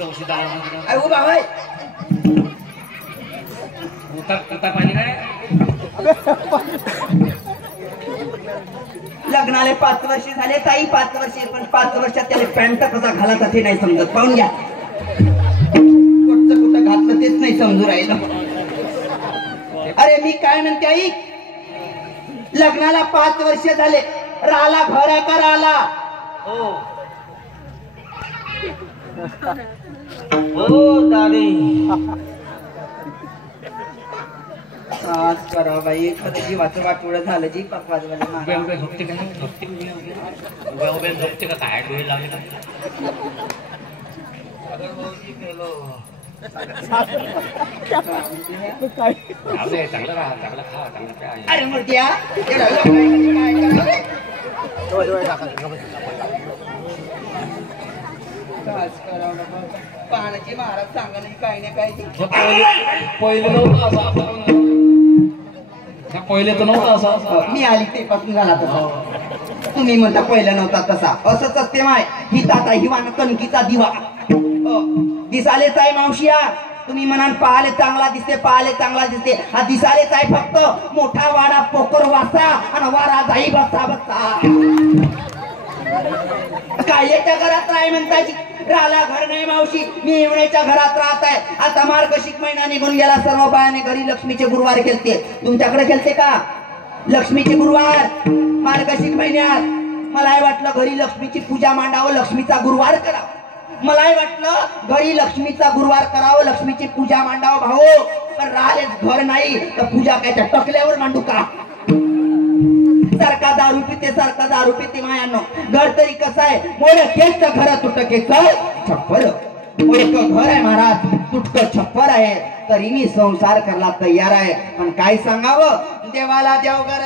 उभा होय उतर पाहिजे काय लग्नाले 5 वर्ष झाले ताई 5 वर्ष पण 5 वर्षात त्याला पॅन्ट कसा घालायचा ते नाही समजत पाहून घ्या कुठं घातलं तेच नाही समजू राहिलं अरे मी काय म्हणते आई लग्नाला 5 वर्ष झाले राला घर आहे का राला हो दादी आज करा बाई एखादं जीवाचं वाटोळं झालं जी उभे झोपते का काय डोळे लावले चांगलं खा चांगलं प्या अरे मूर्त्या पाण्याची महाराज सांगा नाही काही नाही काही पहिले नव्हतं असं पहिले तर नव्हतं असं मी आली ते पासून झाला तसा तुम्ही म्हणता पहिला नव्हता तसा असंच असते माय ही ताता हिवान कणकीचा दिवा दिसालेच आहे मावशिया तुम्ही म्हणाल पाहाले चांगला दिसते पाहाले चांगला दिसते हा दिसालेच आहे फक्त मोठा वाडा पोकर वासा आणि वारा जाई बसा बसा काय एका घरात राह म्हणताची राला घर नाही मावशी मी येवण्याच्या घरात राहत आहे आता मार्गशीर्ष महिना निघून गेला सर्व बायाने घरी लक्ष्मीचे गुरुवार केलते तुमच्याकडे केलते का लक्ष्मीचे गुरुवार मार्गशीर्ष महिन्यात मलाही वाटलं घरी लक्ष्मीची पूजा मांडावं लक्ष्मीचा गुरुवार करावं मलाही वाटलं घरी लक्ष्मीचा गुरुवार करावं लक्ष्मीची पूजा मांडावं भाऊ पण राहिलेच घर नाही तर पूजा काय त्या टकल्यावर मांडू का सारखा दारू पिते मायानो घर तरी कसं आहे मोठं केस घर तुटके छप्पर मोठं घर आहे महाराज तुटकं छप्पर आहे तरी मी संसार करायला तयार आहे पण काय सांगावं देवाला देव घर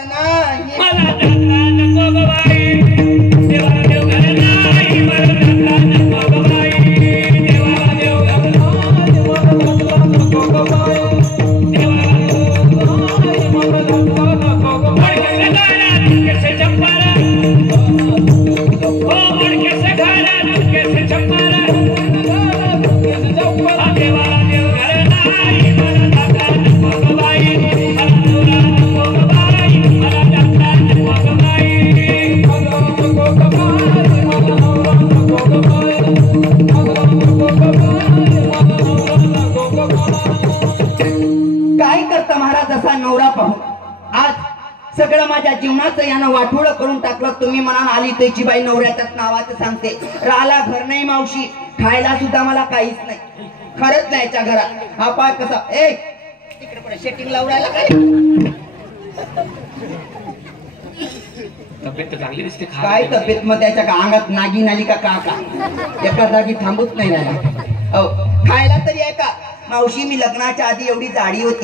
सगळं माझ्या जीवनाचं यानं वाटोळं करून टाकलं तुम्ही म्हणाल आली त्याची बाई नवऱ्याच्याच नावाचं सांगते राला घर नाही मावशी खायला सुद्धा मला काहीच नाही खरंच नाही याच्या घरात हा पाय कसा तिकडे पण शेटिंग लावडायला काय तब्येत चांगली दिसते काय तब्येत मग त्याच्या अंगात नागिन आली का का एका जागी थांबूच नाही राहिला खायला तरी आहे का मावशी मी लग्नाच्या आधी एवढी जाडी होती